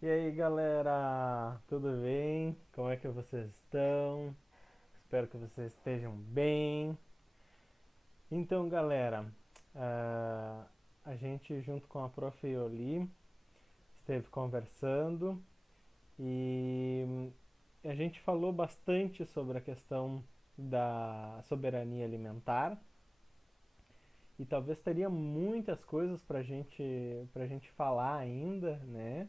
E aí galera, tudo bem? Como é que vocês estão? Espero que vocês estejam bem. Então, galera, ah, a gente junto com a Prof. Yoli esteve conversando e a gente falou bastante sobre a questão da soberania alimentar e talvez teria muitas coisas para gente falar ainda, né?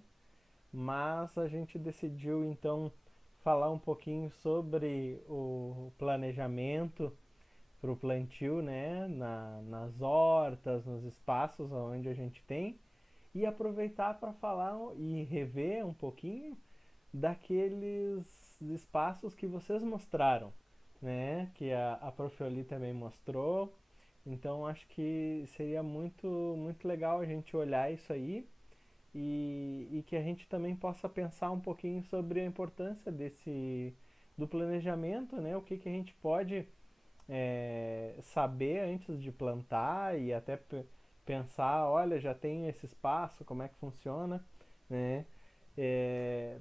Mas a gente decidiu então falar um pouquinho sobre o planejamento para o plantio, né, nas hortas, nos espaços onde a gente tem, e aproveitar para falar e rever um pouquinho daqueles espaços que vocês mostraram, né, que a Prof. Oli também mostrou. Então acho que seria muito legal a gente olhar isso aí e que a gente também possa pensar um pouquinho sobre a importância do planejamento, né? O que a gente pode saber antes de plantar e até pensar, olha, já tenho esse espaço, como é que funciona, né?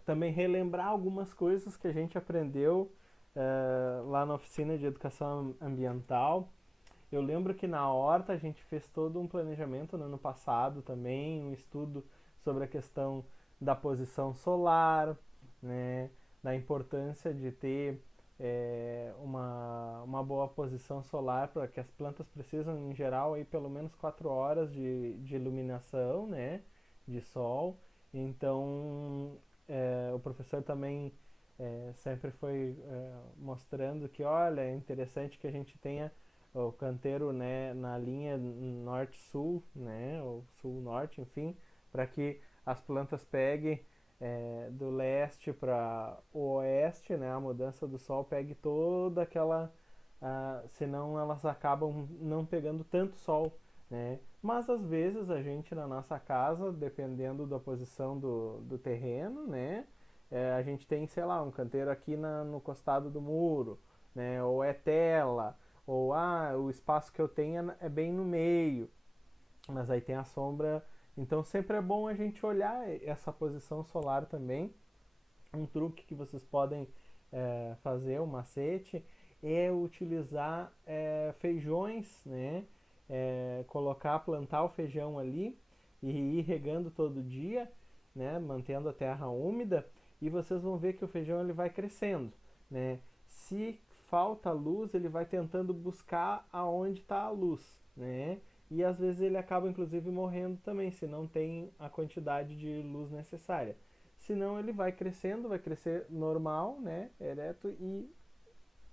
Também relembrar algumas coisas que a gente aprendeu lá na oficina de educação ambiental. Eu lembro que na horta a gente fez todo um planejamento no ano passado também, um estudo sobre a questão da posição solar, né, da importância de ter uma boa posição solar, para que as plantas precisam em geral aí pelo menos 4 horas de iluminação, né, de sol. Então o professor também sempre foi mostrando que, olha, é interessante que a gente tenha o canteiro, né, na linha norte-sul, né, ou sul-norte, enfim, para que as plantas peguem do leste para o oeste, né, a mudança do sol pegue toda aquela, senão elas acabam não pegando tanto sol, né. Mas às vezes a gente na nossa casa, dependendo da posição do terreno, né, a gente tem, sei lá, um canteiro aqui no costado do muro, né, ou é tela, ou o espaço que eu tenho é bem no meio, mas aí tem a sombra. Então sempre é bom a gente olhar essa posição solar também. Um truque que vocês podem fazer, um macete, é utilizar feijões, né? Colocar, plantar o feijão ali e ir regando todo dia, né? Mantendo a terra úmida, e vocês vão ver que o feijão ele vai crescendo, né? Se falta luz, ele vai tentando buscar aonde está a luz, né? E às vezes ele acaba inclusive morrendo também, se não tem a quantidade de luz necessária. Senão ele vai crescendo, vai crescer normal, né, ereto, e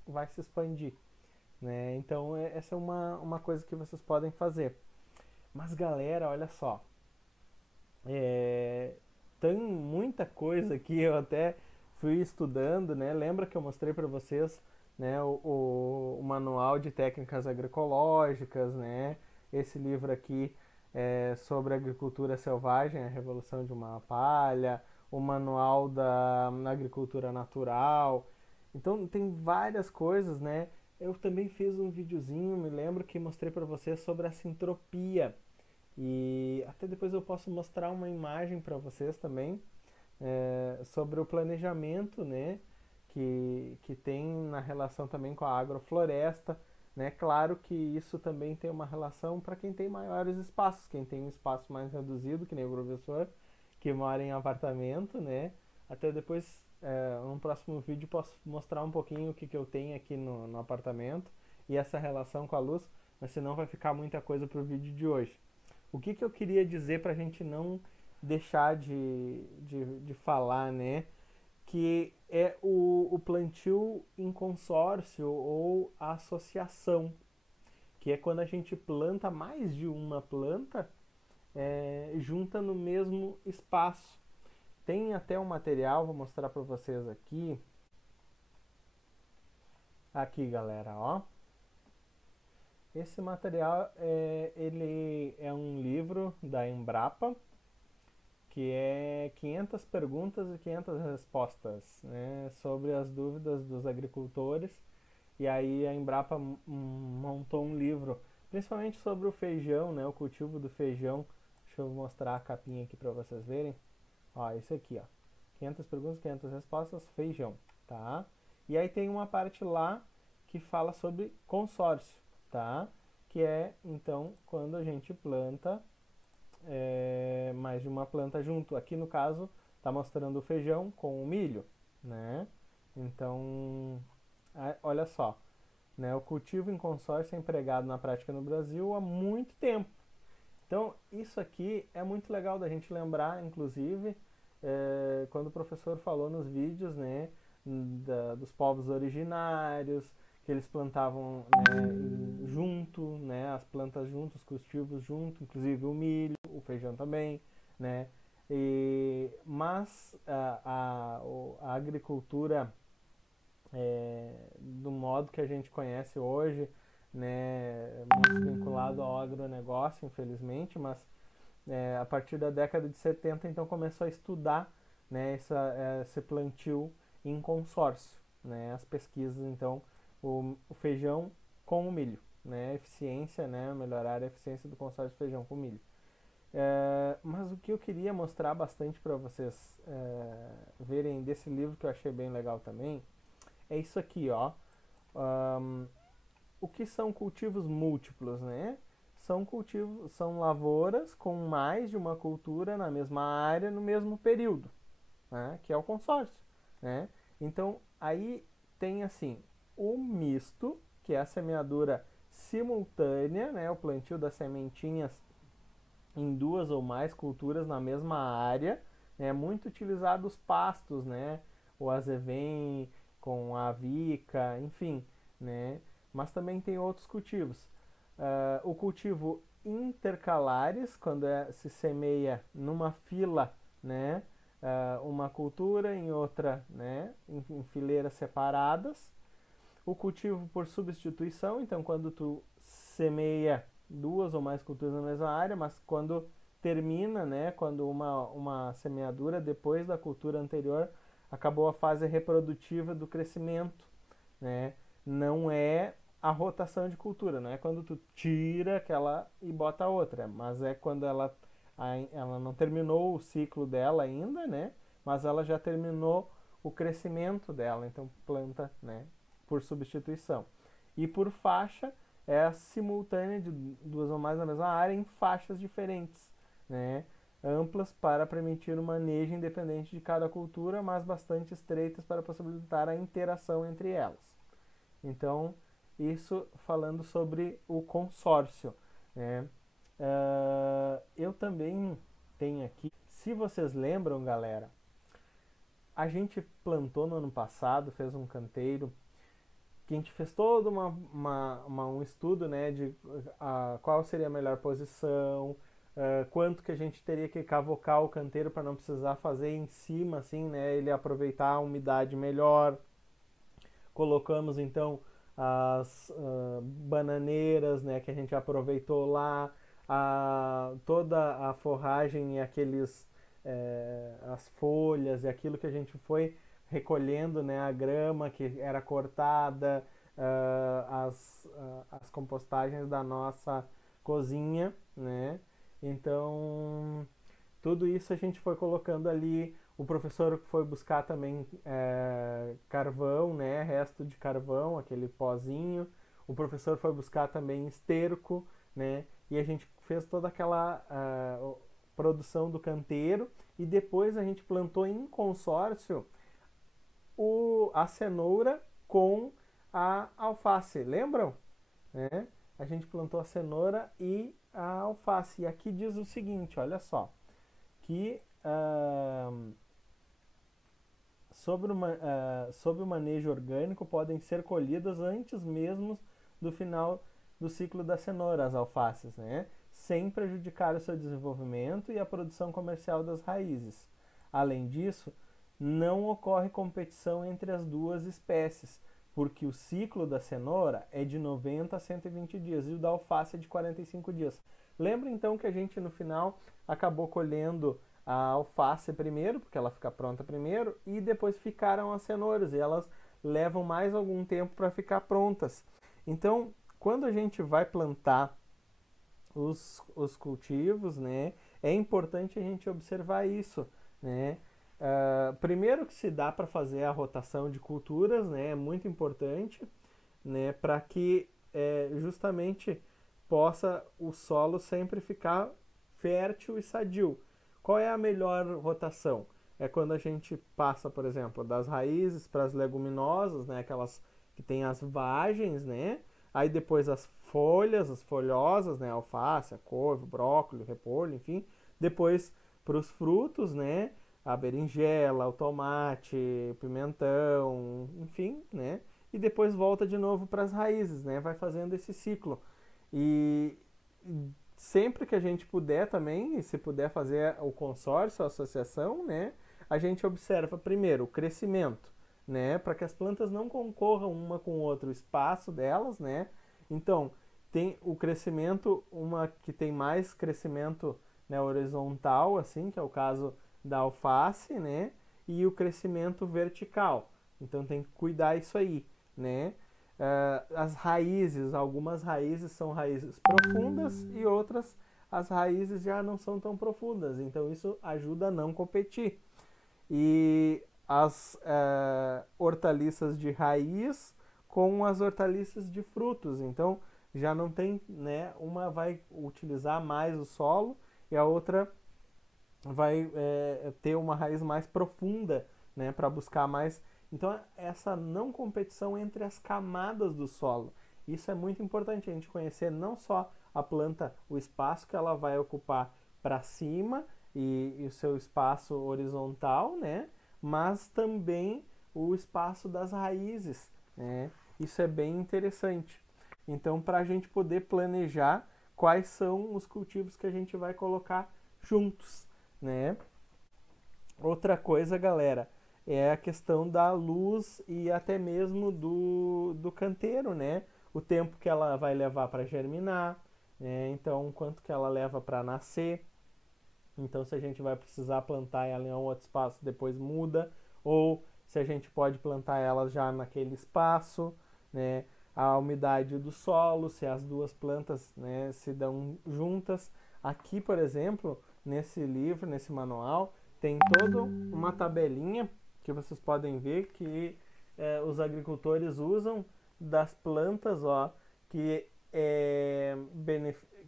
vai se expandir, né? Então essa é uma coisa que vocês podem fazer. Mas galera, olha só, é, tem muita coisa que eu até fui estudando, né? Lembra que eu mostrei para vocês, né, o manual de técnicas agroecológicas, né? Esse livro aqui sobre agricultura selvagem, a revolução de uma palha, o manual da agricultura natural. Então tem várias coisas, né? Eu também fiz um videozinho, me lembro que mostrei para vocês sobre a sintropia, e até depois eu posso mostrar uma imagem para vocês também sobre o planejamento, né, que tem na relação também com a agrofloresta. Né? Claro que isso também tem uma relação para quem tem maiores espaços, quem tem um espaço mais reduzido, que nem o professor, que mora em apartamento, né? Até depois, num próximo vídeo, posso mostrar um pouquinho o que eu tenho aqui no apartamento e essa relação com a luz, mas senão vai ficar muita coisa para o vídeo de hoje. O que eu queria dizer para a gente não deixar de falar, né? Que é o plantio em consórcio ou associação, que é quando a gente planta mais de uma planta junta no mesmo espaço. Tem até um material, vou mostrar para vocês aqui. Aqui, galera, ó. Esse material ele é um livro da Embrapa, que é 500 perguntas e 500 respostas, né, sobre as dúvidas dos agricultores. E aí a Embrapa montou um livro, principalmente sobre o feijão, né, o cultivo do feijão. Deixa eu mostrar a capinha aqui para vocês verem. Ó, esse aqui, ó. 500 perguntas, 500 respostas, feijão, tá? E aí tem uma parte lá que fala sobre consórcio, tá? Que é, então, quando a gente planta mais de uma planta junto. Aqui no caso, está mostrando o feijão com o milho, né? Então, olha só, né? O cultivo em consórcio é empregado na prática no Brasil há muito tempo. Então, isso aqui é muito legal da gente lembrar, inclusive, quando o professor falou nos vídeos, né, dos povos originários, que eles plantavam, né, junto, né, as plantas juntos, os cultivos junto, inclusive o milho, o feijão também, né, mas a agricultura do modo que a gente conhece hoje, né, muito vinculado ao agronegócio, infelizmente, mas a partir da década de 70, então começou a estudar, né, esse plantio em consórcio, né, as pesquisas, então, o feijão com o milho, né, eficiência, né, melhorar a eficiência do consórcio feijão com milho. Mas o que eu queria mostrar bastante para vocês verem desse livro, que eu achei bem legal também, é isso aqui, ó. O que são cultivos múltiplos, né? São lavouras com mais de uma cultura na mesma área no mesmo período, né? Que é o consórcio, né? Então, aí tem assim, o misto, que é a semeadura simultânea, né? O plantio das sementinhas em duas ou mais culturas na mesma área, é muito utilizado os pastos, né? O azevém com a avica, enfim, né? Mas também tem outros cultivos. O cultivo intercalares, quando se semeia numa fila, né? Uma cultura em outra, né? Em fileiras separadas. O cultivo por substituição, então quando tu semeia duas ou mais culturas na mesma área, mas quando termina, né, quando uma semeadura depois da cultura anterior acabou a fase reprodutiva do crescimento, né? Não é a rotação de cultura, não é quando tu tira aquela e bota outra, mas é quando ela não terminou o ciclo dela ainda, né? Mas ela já terminou o crescimento dela, então planta, né, por substituição. E por faixa é a simultânea de duas ou mais na mesma área em faixas diferentes, né? Amplas para permitir o manejo independente de cada cultura, mas bastante estreitas para possibilitar a interação entre elas. Então, isso falando sobre o consórcio, né? Eu também tenho aqui, se vocês lembram, galera, a gente plantou no ano passado, fez um canteiro, que a gente fez todo um estudo, né, de qual seria a melhor posição, quanto que a gente teria que cavocar o canteiro para não precisar fazer em cima, assim, né, ele aproveitar a umidade melhor. Colocamos então as bananeiras, né, que a gente aproveitou lá, toda a forragem e as folhas e aquilo que a gente foi recolhendo, né, a grama que era cortada, as compostagens da nossa cozinha, né? Então, tudo isso a gente foi colocando ali. O professor foi buscar também carvão, né? Resto de carvão, aquele pozinho. O professor foi buscar também esterco, né? E a gente fez toda aquela produção do canteiro e depois a gente plantou em consórcio a cenoura com a alface, lembram? Né? A gente plantou a cenoura e a alface. E aqui diz o seguinte, olha só, que sob o manejo orgânico podem ser colhidas antes mesmo do final do ciclo da cenoura, as alfaces, né? Sem prejudicar o seu desenvolvimento e a produção comercial das raízes. Além disso, não ocorre competição entre as duas espécies, porque o ciclo da cenoura é de 90 a 120 dias e o da alface é de 45 dias. Lembra então que a gente no final acabou colhendo a alface primeiro, porque ela fica pronta primeiro, e depois ficaram as cenouras, e elas levam mais algum tempo para ficar prontas. Então, quando a gente vai plantar os cultivos, né, é importante a gente observar isso, né? Primeiro que se dá para fazer a rotação de culturas, né? É muito importante, né? Para que justamente possa o solo sempre ficar fértil e sadio. Qual é a melhor rotação? É quando a gente passa, por exemplo, das raízes para as leguminosas, né? Aquelas que tem as vagens, né? Aí depois as folhas, as folhosas, né? Alface, a couve, brócolis, repolho, enfim. Depois para os frutos, né? A berinjela, o tomate, pimentão, enfim, né? E depois volta de novo para as raízes, né? Vai fazendo esse ciclo. E sempre que a gente puder também, e se puder fazer o consórcio, a associação, né? A gente observa primeiro o crescimento, né? Para que as plantas não concorram uma com o outro, o espaço delas, né? Então, tem o crescimento, uma que tem mais crescimento, né, horizontal, assim, que é o caso da alface, né? E o crescimento vertical. Então tem que cuidar isso aí, né? As raízes, algumas raízes são raízes profundas e outras as raízes já não são tão profundas. Então isso ajuda a não competir. E as hortaliças de raiz com as hortaliças de frutos. Então já não tem, né? Uma vai utilizar mais o solo e a outra vai ter uma raiz mais profunda, né, para buscar mais. Então, essa não competição entre as camadas do solo. Isso é muito importante a gente conhecer não só a planta, o espaço que ela vai ocupar para cima e o seu espaço horizontal, né, mas também o espaço das raízes, né? Isso é bem interessante. Então, para a gente poder planejar quais são os cultivos que a gente vai colocar juntos, né? Outra coisa, galera, é a questão da luz e até mesmo do canteiro, né? O tempo que ela vai levar para germinar, né? Então, quanto que ela leva para nascer. Então, se a gente vai precisar plantar ela em um outro espaço, depois muda, ou se a gente pode plantar ela já naquele espaço, né? A umidade do solo, se as duas plantas, né, se dão juntas. Aqui, por exemplo, nesse livro, nesse manual, tem toda uma tabelinha que vocês podem ver que os agricultores usam das plantas, ó, que é,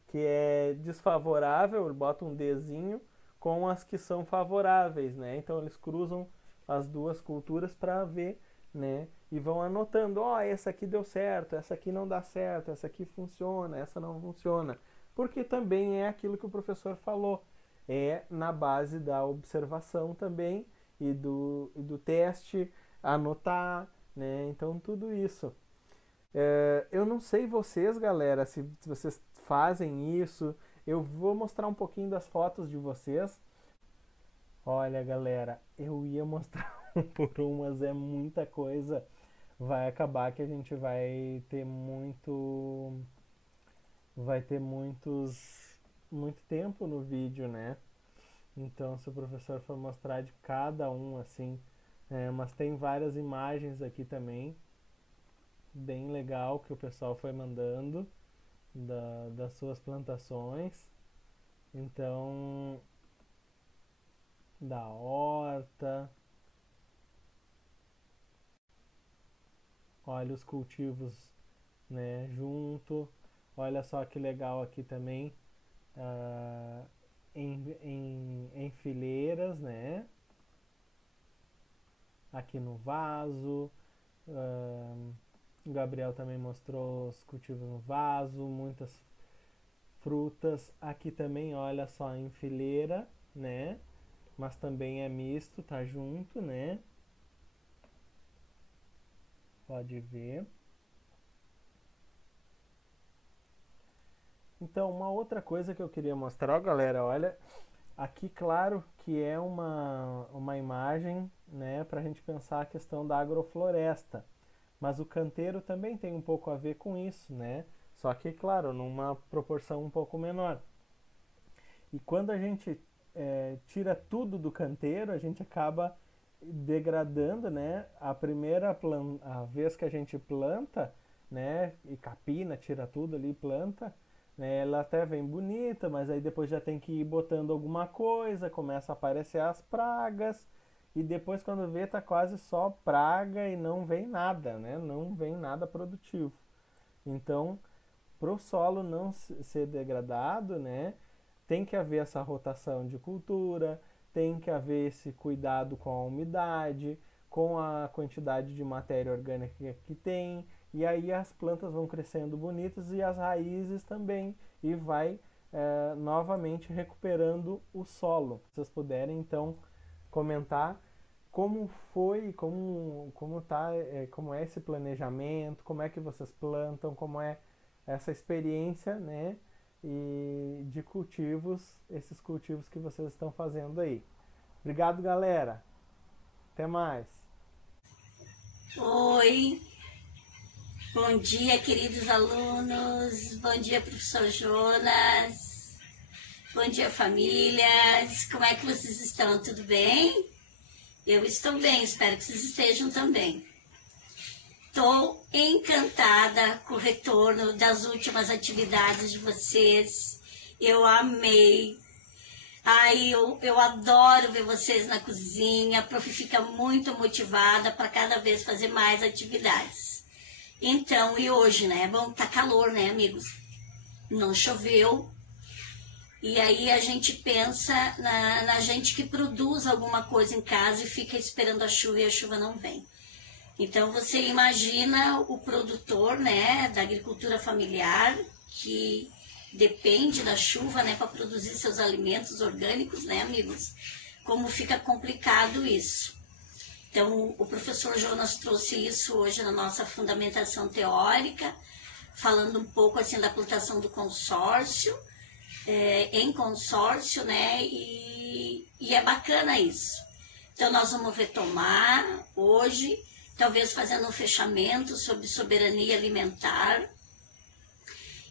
que é desfavorável, bota um Dzinho, com as que são favoráveis, né? Então eles cruzam as duas culturas para ver, né? E vão anotando, ó, essa aqui deu certo, essa aqui não dá certo, essa aqui funciona, essa não funciona. Porque também é aquilo que o professor falou, é na base da observação também e do teste, anotar, né? Então tudo isso. Eu não sei vocês, galera, se vocês fazem isso. Eu vou mostrar um pouquinho das fotos de vocês. Olha, galera, eu ia mostrar um por um, mas é muita coisa. Vai acabar que a gente vai ter muito tempo no vídeo, né? Então, se o professor for mostrar de cada um, assim, mas tem várias imagens aqui também, bem legal que o pessoal foi mandando das suas plantações. Então, da horta, olha os cultivos, né, junto. Olha só que legal aqui também, ah, em fileiras, né? Aqui no vaso. O Gabriel também mostrou os cultivos no vaso, muitas frutas. Aqui também, olha só, em fileira, né? Mas também é misto, tá junto, né? Pode ver. Então, uma outra coisa que eu queria mostrar, galera, olha, aqui, claro, que é uma imagem, né, para a gente pensar a questão da agrofloresta. Mas o canteiro também tem um pouco a ver com isso, né? Só que, claro, numa proporção um pouco menor. E quando a gente tira tudo do canteiro, a gente acaba degradando, né? A vez que a gente planta, né? E capina, tira tudo ali, planta. né? Ela até vem bonita, mas aí depois já tem que ir botando alguma coisa, começa a aparecer as pragas, e depois quando vê tá quase só praga e não vem nada, né? Não vem nada produtivo. Então, para o solo não ser degradado, né, tem que haver essa rotação de cultura, tem que haver esse cuidado com a umidade, com a quantidade de matéria orgânica que tem, e aí as plantas vão crescendo bonitas e as raízes também, e vai novamente recuperando o solo. Se vocês puderem, então, comentar como foi, como é esse planejamento, como é que vocês plantam, como é essa experiência, né? E de cultivos, esses cultivos que vocês estão fazendo aí. Obrigado, galera. Até mais. Oi, bom dia, queridos alunos. Bom dia, professor Jonas. Bom dia, famílias. Como é que vocês estão? Tudo bem? Eu estou bem, espero que vocês estejam também. Estou encantada com o retorno das últimas atividades de vocês. Eu amei. Ai, eu adoro ver vocês na cozinha. A prof fica muito motivada para cada vez fazer mais atividades. Então, e hoje, né? Bom, tá calor, né, amigos? Não choveu. E aí a gente pensa na gente que produz alguma coisa em casa e fica esperando a chuva e a chuva não vem. Então você imagina o produtor, né, da agricultura familiar, que depende da chuva, né, para produzir seus alimentos orgânicos, né, amigos? Como fica complicado isso. Então o professor Jonas trouxe isso hoje na nossa fundamentação teórica, falando um pouco assim da plantação do consórcio, em consórcio, né? E é bacana isso. Então nós vamos retomar hoje, talvez fazendo um fechamento sobre soberania alimentar.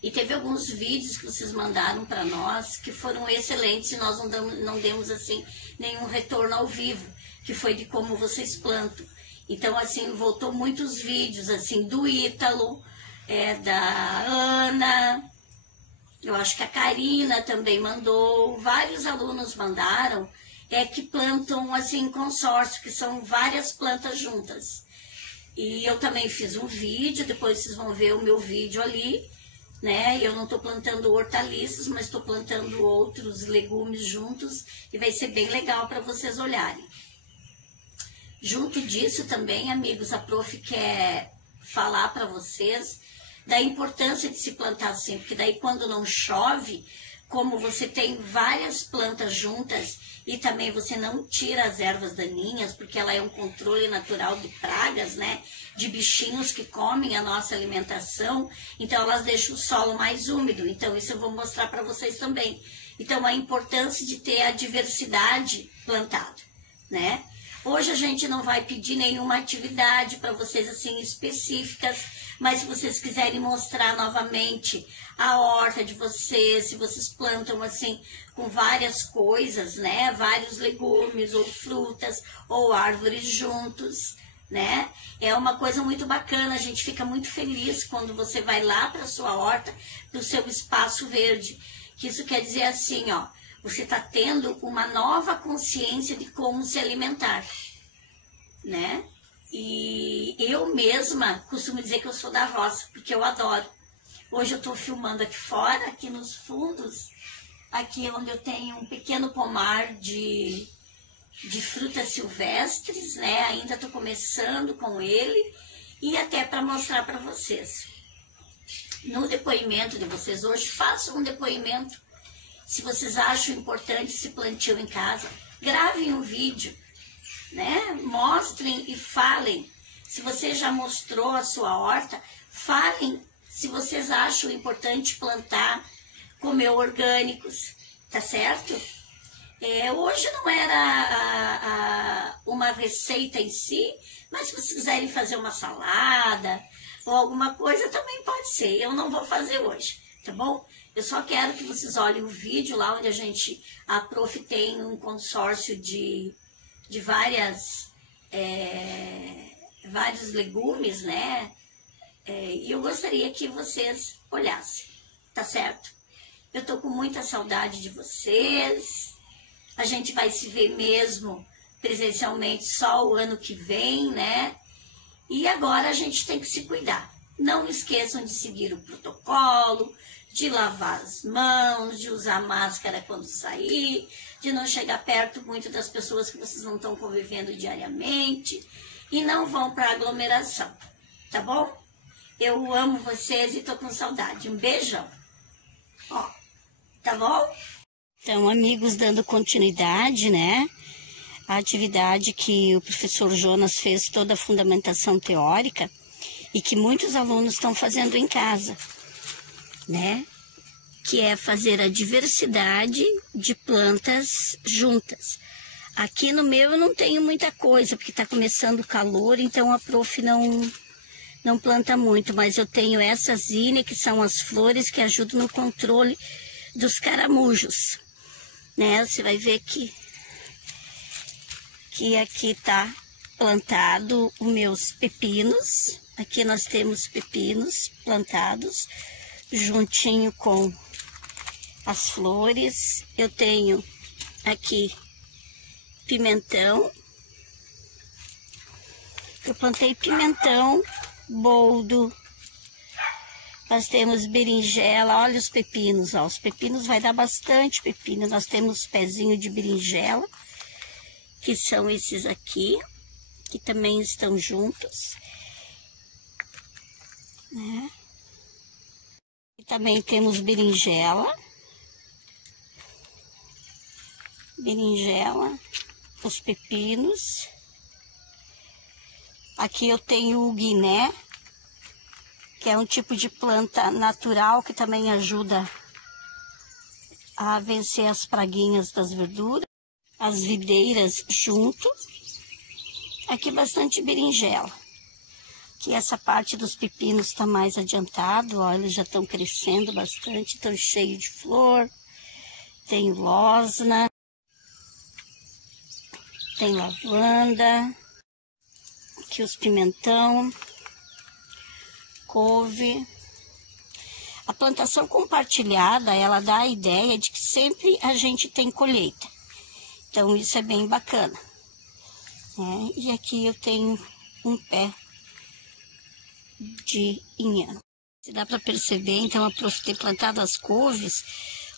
E teve alguns vídeos que vocês mandaram para nós que foram excelentes e nós não demos assim nenhum retorno ao vivo, que foi de como vocês plantam. Então assim voltou muitos vídeos assim do Ítalo, da Ana. Eu acho que a Karina também mandou, vários alunos mandaram, que plantam assim em consórcio, que são várias plantas juntas. E eu também fiz um vídeo, depois vocês vão ver o meu vídeo ali, né? Eu não estou plantando hortaliças, mas estou plantando outros legumes juntos e vai ser bem legal para vocês olharem. Junto disso também, amigos, a prof quer falar para vocês da importância de se plantar assim, porque daí quando não chove, como você tem várias plantas juntas e também você não tira as ervas daninhas, porque ela é um controle natural de pragas, né? De bichinhos que comem a nossa alimentação, então elas deixam o solo mais úmido. Então isso eu vou mostrar para vocês também. Então a importância de ter a diversidade plantada, né? Hoje a gente não vai pedir nenhuma atividade para vocês assim específicas, mas se vocês quiserem mostrar novamente a horta de vocês, se vocês plantam assim com várias coisas, né, vários legumes ou frutas ou árvores juntos, né, é uma coisa muito bacana, a gente fica muito feliz quando você vai lá para sua horta, para o seu espaço verde, que isso quer dizer assim, ó, você está tendo uma nova consciência de como se alimentar, né? E eu mesma costumo dizer que eu sou da roça, porque eu adoro. Hoje eu estou filmando aqui fora, aqui nos fundos, aqui onde eu tenho um pequeno pomar de frutas silvestres, né? Ainda estou começando com ele e até para mostrar para vocês. No depoimento de vocês hoje, façam um depoimento. Se vocês acham importante esse plantio em casa, gravem um vídeo, né? Mostrem e falem. Se você já mostrou a sua horta, falem se vocês acham importante plantar, comer orgânicos, tá certo? Hoje não era uma receita em si, mas se vocês quiserem fazer uma salada ou alguma coisa, também pode ser. Eu não vou fazer hoje, tá bom? Eu só quero que vocês olhem o vídeo lá onde a prof tem um consórcio de vários legumes, né? E eu gostaria que vocês olhassem, tá certo? Eu tô com muita saudade de vocês. A gente vai se ver mesmo presencialmente só o ano que vem, né? E agora a gente tem que se cuidar. Não esqueçam de seguir o protocolo, de lavar as mãos, de usar máscara quando sair, de não chegar perto muito das pessoas que vocês não estão convivendo diariamente e não vão para aglomeração, tá bom? Eu amo vocês e tô com saudade. Um beijão. Ó, tá bom? Então, amigos, dando continuidade, né? A atividade que o professor Jonas fez toda a fundamentação teórica e que muitos alunos estão fazendo em casa, né? Que é fazer a diversidade de plantas juntas. Aqui no meu eu não tenho muita coisa, porque está começando o calor, então a prof não planta muito, mas eu tenho essa zinnia, que são as flores que ajudam no controle dos caramujos, né? Você vai ver que aqui tá plantado os meus pepinos. Aqui nós temos pepinos plantados juntinho com as flores. Eu tenho aqui pimentão. Eu plantei pimentão, boldo. Nós temos berinjela. Olha os pepinos, ó. Os pepinos vai dar bastante pepino. Nós temos pezinho de berinjela, que são esses aqui, que também estão juntos, né? E também temos berinjela, os pepinos. Aqui eu tenho o guiné, que é um tipo de planta natural que também ajuda a vencer as praguinhas das verduras. As videiras junto. Aqui bastante berinjela. Aqui essa parte dos pepinos está mais adiantado, ó, eles já estão crescendo bastante, estão cheios de flor. Tem losna, tem lavanda, aqui os pimentão, couve. A plantação compartilhada, ela dá a ideia de que sempre a gente tem colheita. Então, isso é bem bacana, né? E aqui eu tenho um pé de inhame. Se dá para perceber, então, a prof tem plantado as couves,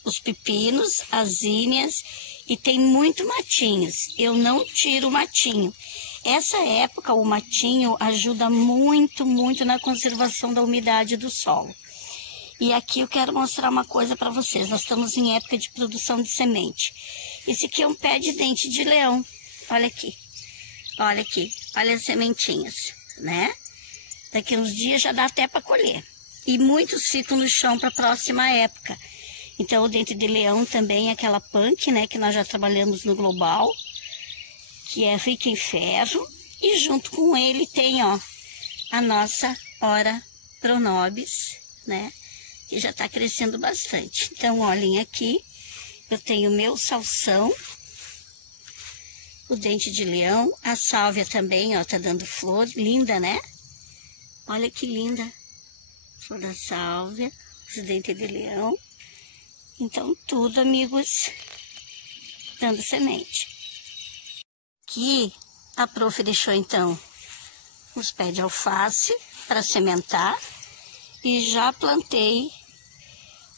os pepinos, as zinhas, e tem muito matinhos. Eu não tiro o matinho. Essa época, o matinho ajuda muito, muito na conservação da umidade do solo. E aqui eu quero mostrar uma coisa para vocês. Nós estamos em época de produção de semente. Esse aqui é um pé de dente de leão. Olha aqui. Olha aqui. Olha as sementinhas, né? Daqui uns dias já dá até para colher. E muitos ficam no chão para a próxima época. Então, o dente de leão também é aquela punk, né? Que nós já trabalhamos no Global. Que é rica em ferro. E junto com ele tem, ó, a nossa Ora Pronobis, né? Que já está crescendo bastante. Então, olhem aqui, eu tenho o meu salsão, o dente de leão, a sálvia também, ó, tá dando flor, linda, né? Olha que linda, flor da sálvia, os dentes de leão. Então, tudo, amigos, dando semente. Aqui, a prof deixou, então, os pés de alface para sementar. E já plantei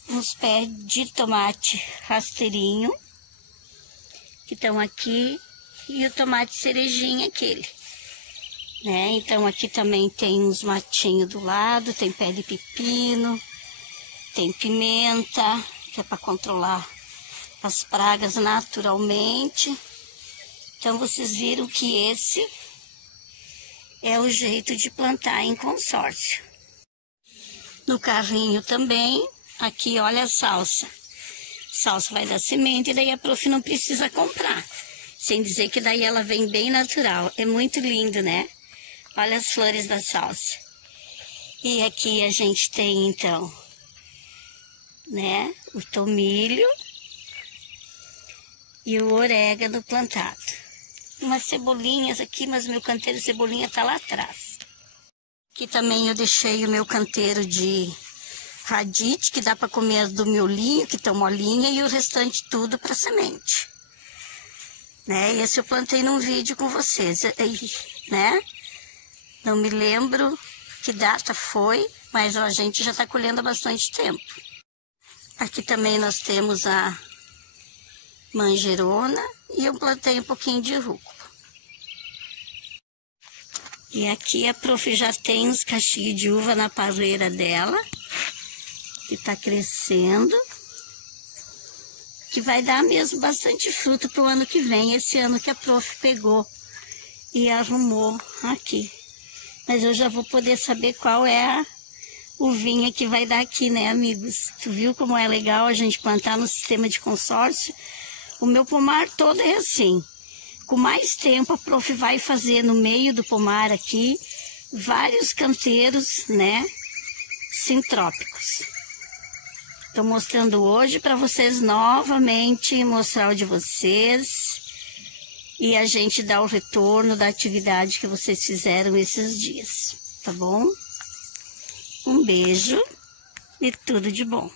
uns pés de tomate rasteirinho, que estão aqui, e o tomate cerejinha aquele, né? Então aqui também tem uns matinhos do lado, tem pé de pepino, tem pimenta, que é para controlar as pragas naturalmente. Então vocês viram que esse é o jeito de plantar em consórcio. No carrinho também, aqui olha a salsa. Salsa vai dar semente e daí a prof não precisa comprar. Sem dizer que daí ela vem bem natural. É muito lindo, né? Olha as flores da salsa. E aqui a gente tem, então, né, o tomilho e o orégano plantado. Umas cebolinhas aqui, mas meu canteiro de cebolinha tá lá atrás. Aqui também eu deixei o meu canteiro de radite, que dá para comer do miolinho, que estão molinha, e o restante tudo para semente. Né? Esse eu plantei num vídeo com vocês, né? Não me lembro que data foi, mas a gente já está colhendo há bastante tempo. Aqui também nós temos a manjerona e eu plantei um pouquinho de rúcula. E aqui a prof já tem uns cachos de uva na parreira dela, que está crescendo, que vai dar mesmo bastante fruto para o ano que vem, esse ano que a prof pegou e arrumou aqui. Mas eu já vou poder saber qual é a uvinha que vai dar aqui, né, amigos? Tu viu como é legal a gente plantar no sistema de consórcio? O meu pomar todo é assim. Com mais tempo, a prof vai fazer no meio do pomar aqui vários canteiros, né, sintrópicos. Estou mostrando hoje para vocês novamente, mostrar o de vocês e a gente dá o retorno da atividade que vocês fizeram esses dias, tá bom? Um beijo e tudo de bom.